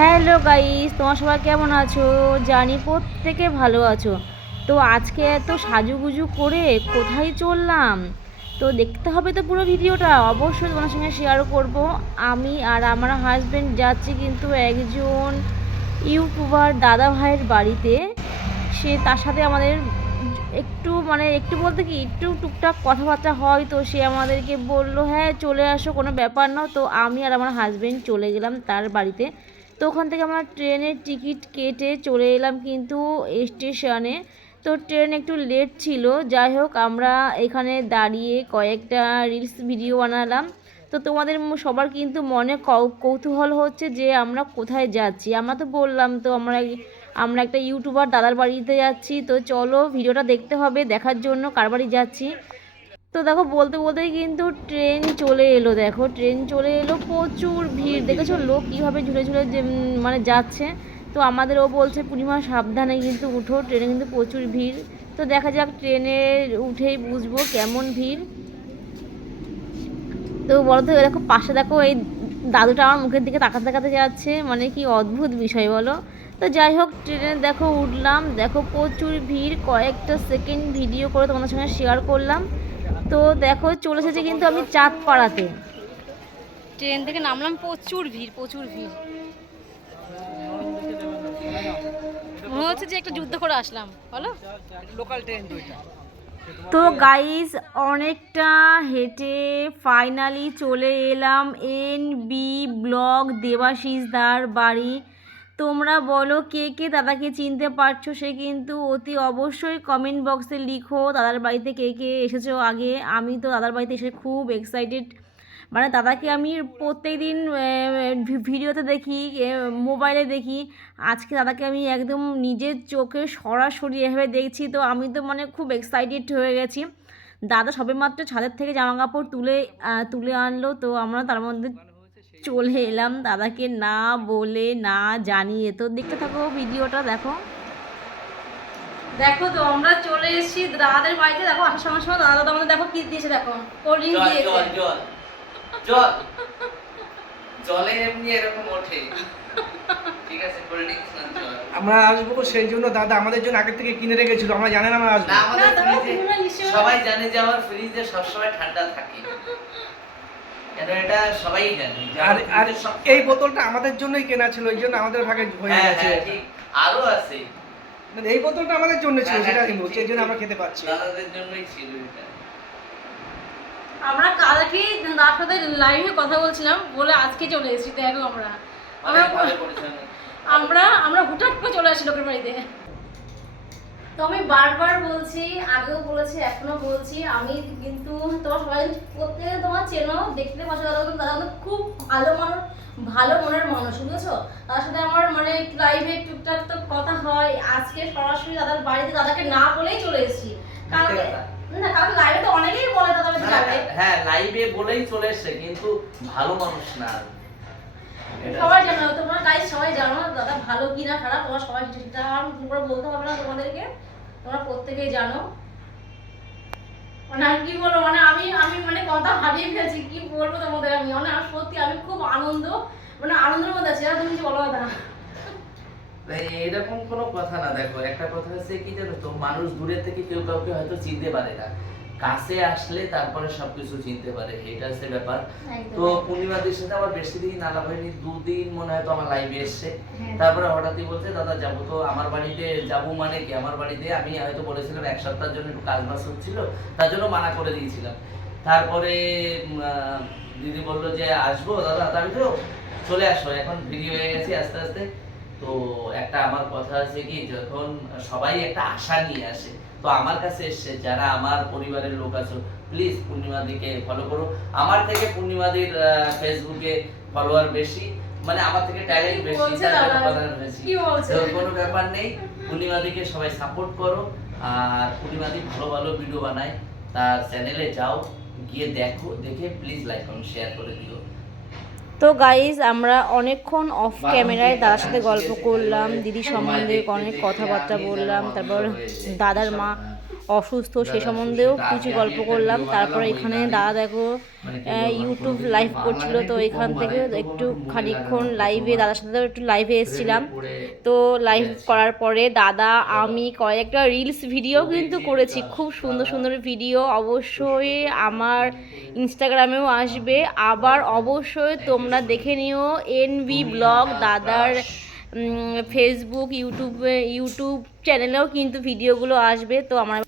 Hello guys, তোমার সবাই কেমন আছো? জানি প্রত্যেকে ভালো আছো। তো আজকে এত সাজুগুজু করে কোথায় চললাম? তো দেখতে হবে তো পুরো ভিডিওটা। অবশ্যই তোমার সঙ্গে শেয়ার করব। আমি আর আমার হাজব্যান্ড যাচ্ছি কিন্তু একজন ইউটিউবার দাদা ভাইয়ের বাড়িতে। সে তার সাথে আমাদের একটু মানে একটু বলতে কি, একটু টুকটাক কথাবার্তা হয়। তো সে আমাদেরকে বলল হ্যাঁ চলে আসো, কোনো ব্যাপার না। তো আমি আর আমার হাজব্যান্ড চলে গেলাম তার বাড়িতে। তো ওখান থেকে আমরা ট্রেনের টিকিট কেটে চলে এলাম কিন্তু স্টেশনে। তো ট্রেন একটু লেট ছিল। যাই হোক, আমরা এখানে দাঁড়িয়ে কয়েকটা রিলস ভিডিও বানালাম। তো তোমাদের সবার কিন্তু মনে কৌতূহল হচ্ছে যে আমরা কোথায় যাচ্ছি। আমরা তো বললাম তো, আমরা আমরা একটা ইউটিউবার দাদার বাড়িতে যাচ্ছি। তো চলো, ভিডিওটা দেখতে হবে, দেখার জন্য কার বাড়ি যাচ্ছি। তো দেখো বলতে বলতেই কিন্তু ট্রেন চলে এলো দেখো ট্রেন চলে এলো প্রচুর ভিড়। দেখেছ? লোক কীভাবে ঝুলে ঝুলে যে মানে যাচ্ছে। তো আমাদেরও বলছে পূর্ণিমা সাবধানে কিন্তু উঠো ট্রেনে কিন্তু প্রচুর ভিড়। তো দেখা যাক ট্রেনে উঠেই বুঝব কেমন ভিড়। তো বলো তো দেখো পাশে দেখো এই দাদুটা আমার মুখের দিকে তাকাতে তাকাতে যাচ্ছে। মানে কি অদ্ভুত বিষয় বলো। তো যাই হোক ট্রেনে দেখো উঠলাম। দেখো প্রচুর ভিড়। কয়েকটা সেকেন্ড ভিডিও করে তোমাদের সঙ্গে শেয়ার করলাম। তো দেখো চলে এসেছে কিন্তু আমি চাঁদ পাড়াতে ট্রেন থেকে নামলাম প্রচুর ভিড় প্রচুর ভিড়। মনে হচ্ছে যে একটা যুদ্ধ করে আসলাম বলো? লোকাল ট্রেন তো গাইস অনেকটা হেঁটে ফাইনালি চলে এলাম এন বি ব্লগ দেবাশিসদার বাড়ি। তোমরা বলো কে কে দাদাকে চিনতে পারছ? সে কিন্তু অতি অবশ্যই কমেন্ট বক্সে লিখো, দাদার বাড়িতে কে কে এসেছ আগে। আমি তো দাদার বাড়িতে এসে খুব এক্সাইটেড মানে দাদাকে আমি প্রত্যেক দিন ভিডিওতে দেখি মোবাইলে দেখি। আজকে দাদাকে আমি একদম নিজের চোখে সরাসরি এভাবে দেখছি, তো আমি তো মানে খুব এক্সাইটেড হয়ে গেছি। দাদা সবেমাত্র ছাদের থেকে জামা কাপড় তুলে তুলে আনলো, তো আমরা তার মধ্যে চলে এলাম দাদাকে না বলে না জানিয়ে। তো দেখতে থাকো ভিডিওটা দেখো। দেখো তো আমরা চলে এসেছি দাদাদের বাড়িতে। দেখো আসার সময় সময় দাদা দাদা আমাদের দেখো কি দিয়েছে দেখো। কোল্ড ড্রিঙ্ক দিয়েছে। জল জল। জল। জলে এমনি এরকম ওঠে। ঠিক আছে কোল্ড ড্রিঙ্কস না জল। আমরা আসব সেই জন্য দাদা আমাদের জন্য আগে থেকে কিনে রেখেছিল আমরা জানেন আমরা আসব। সবাই জানে যে আমার ফ্রিজে সবসময় ঠান্ডা থাকে। কেন এটা সবাই জানে আর আর এই বোতলটা আমাদের জন্যই কেনা ছিল এই জন্য আমাদের ভাগে হয়ে হ্যাঁ গেছে হ্যাঁ আরও আছে। মানে এই বোতলটা আমাদের জন্য ছিল হ্যাঁ, সেটা হ্যাঁ, কিন্তু ঠিক, সেই জন্য আমরা। খেতে পাচ্ছি। দাদাদের জন্যই ছিল এটা। আমরা কালকে তার সাথে লাইভে কথা বলছিলাম বলে আজকে চলে এসেছি দেখো আমরা। আমরা আমরা আমরা হুটাট করে চলে আসি লোকের বাড়িতে। তো আমি বারবার বলছি আগেও বলেছি এখনও বলছি আমি কিন্তু তোমার সবাই প্রত্যেকে তোমার চেনো দেখতে পাচ্ছ দাদা কিন্তু দাদা খুব ভালো মানুষ ভালো মনের মানুষ বুঝেছ? তার সাথে আমার মানে প্রাইভেট টুকটাক তো কথা হয় আজকে সরাসরি দাদার বাড়িতে দাদাকে না বলেই চলে এসেছি। কালকে না কালকে লাইভে তো অনেকেই বলে দাদা হ্যাঁ লাইভে বলেই চলে এসছে কিন্তু ভালো মানুষ না সবাই জানো তোমরা গাইজ সবাই জানো দাদা ভালো কি না খারাপ তোমরা সবাই সেটা আর তোমরা বলতে হবে না তোমাদেরকে তোমরা প্রত্যেকেই জানো। মানে কি বলব মানে আমি আমি মানে কথা হারিয়ে ফেলছি কি বলব তোমাদের আমি মানে সত্যি আমি খুব আনন্দ মানে আনন্দের মধ্যে আছি তুমি কিছু বলো না এরকম কোনো কথা না দেখো একটা কথা হচ্ছে কি জানো তো মানুষ দূরে থেকে কেউ কাউকে হয়তো চিনতে পারে না। কাছে আসলে তারপরে সবকিছু চিনতে পারে এটা হচ্ছে ব্যাপার। তো পূর্ণিমাদের সাথে আমার বেশি দিন আলাপ হয়নি দুদিন মনে হয় তো আমার লাইভে এসছে। হ্যাঁ। তারপরে হঠাৎই বলছে দাদা যাব তো আমার বাড়িতে যাব মানে কি? আমার বাড়িতে আমি হয়তো বলেছিলাম এক সপ্তাহের জন্য একটু কাজ বাজ হচ্ছিল তার জন্য মানা করে দিয়েছিলাম। তারপরে দিদি বলল যে আসব দাদা আমি তো চলে আসো এখন ভিডিও হয়ে গেছি আস্তে আস্তে। তো একটা আমার কথা আছে কি যখন সবাই একটা আশা নিয়ে আসে তো আমার কাছে এসছে যারা আমার পরিবারের লোক আছো প্লিজ পূর্ণিমাদিকে ফলো করো। আমার থেকে পূর্ণিমাদির ফেসবুকে ফলোয়ার বেশি মানে আমার থেকে ট্যালেন্ট বেশি বেশি। কোনো ব্যাপার নেই পূর্ণিমাদিকে সবাই সাপোর্ট করো। আর পূর্ণিমাদি ভালো ভালো ভিডিও বানায় তার চ্যানেলে যাও গিয়ে দেখো দেখে প্লিজ লাইক কমেন্ট শেয়ার করে দিও। তো গাইজ আমরা অনেকক্ষণ অফ ক্যামেরায় দাদার সাথে গল্প করলাম দিদি সম্বন্ধে অনেক কথাবার্তা বললাম তারপর দাদার মা অসুস্থ সে সম্বন্ধেও কিছু গল্প করলাম। তারপরে এখানে দাদা দেখো মানে ইউটিউব লাইভ বাংলা করছিল তো এখান থেকে মানে, একটু খানিকক্ষণ লাইভে দাদার সাথে একটু লাইভে এসেছিলাম। তো লাইভ করার পরে দাদা আমি কয়েকটা রিলস ভিডিও কিন্তু করেছি খুব সুন্দর সুন্দর ভিডিও অবশ্যই আমার ইনস্টাগ্রামেও আসবে। আবার অবশ্যই তোমরা দেখে নিও এনভি ব্লগ দাদার ফেসবুক ইউটিউবে ইউটিউব চ্যানেলেও কিন্তু ভিডিওগুলো আসবে। তো আমার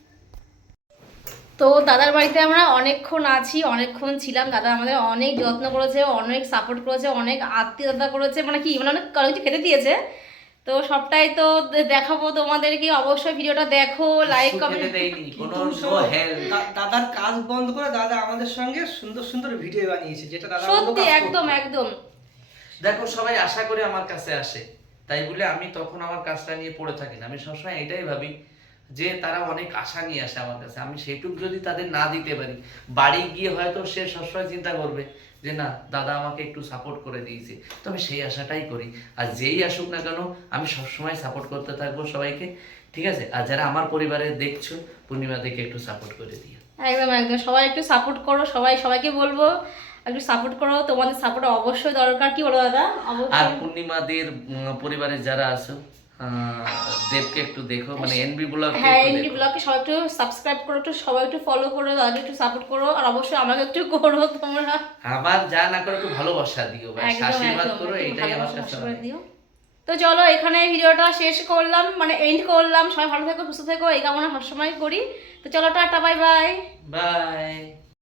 তো দাদার বাড়িতে আমরা অনেকক্ষণ আছি অনেকক্ষণ ছিলাম। দাদা আমাদের অনেক যত্ন করেছে অনেক সাপোর্ট করেছে অনেক আত্মীয়তা করেছে। মানে কি মানে অনেক অনেক কিছু খেতে দিয়েছে। তো সবটাই তো দেখাবো তোমাদেরকে। অবশ্যই ভিডিওটা দেখো লাইক কমেন্ট দাদার কাজ বন্ধ করে দাদা আমাদের সঙ্গে সুন্দর সুন্দর ভিডিও বানিয়েছে যেটা দাদা সত্যি একদম একদম। দেখো সবাই আশা করে আমার কাছে আসে। তাই বলে আমি তখন আমার কাজটা নিয়ে পড়ে থাকি না। আমি সবসময় এটাই ভাবি যে তারা অনেক আশা নিয়ে আসে আমার কাছে। আমি সেইটুক যদি তাদের না দিতে পারি বাড়ি গিয়ে হয়তো সে সবসময় চিন্তা করবে যে না দাদা আমাকে একটু সাপোর্ট করে দিয়েছে। তো আমি সেই আশাটাই করি। আর যেই আসুক না কেন আমি সবসময় সাপোর্ট করতে থাকব সবাইকে ঠিক আছে? আর যারা আমার পরিবারে দেখছ পূর্ণিমা দেখে একটু সাপোর্ট করে দিও। একদম একদম। সবাই একটু সাপোর্ট করো সবাই সবাইকে বলব একটু সাপোর্ট করো। তোমাদের সাপোর্ট অবশ্যই দরকার। কি বলো দাদা? আর পূর্ণিমাদের উম, পরিবারে যারা আছো দেবকে একটু দেখো মানে এনবি ব্লগ হ্যাঁ এমনি ব্লগে সবাই একটু সাবস্ক্রাইব করো একটু সবাই একটু ফলো করো একটু সাপোর্ট করো আর অবশ্যই আমাকে একটু করো তোমরা। আবার যা না করো একটু ভালোবাসা দিও আশীর্বাদ করো এইটাই আমার দিও। তো চলো এখানে ভিডিওটা শেষ করলাম মানে এন্ড করলাম। সবাই ভালো থেকো সুস্থ থেকো এই কামনা সবসময় করি। তো চলো টাটা বাই বাই বাই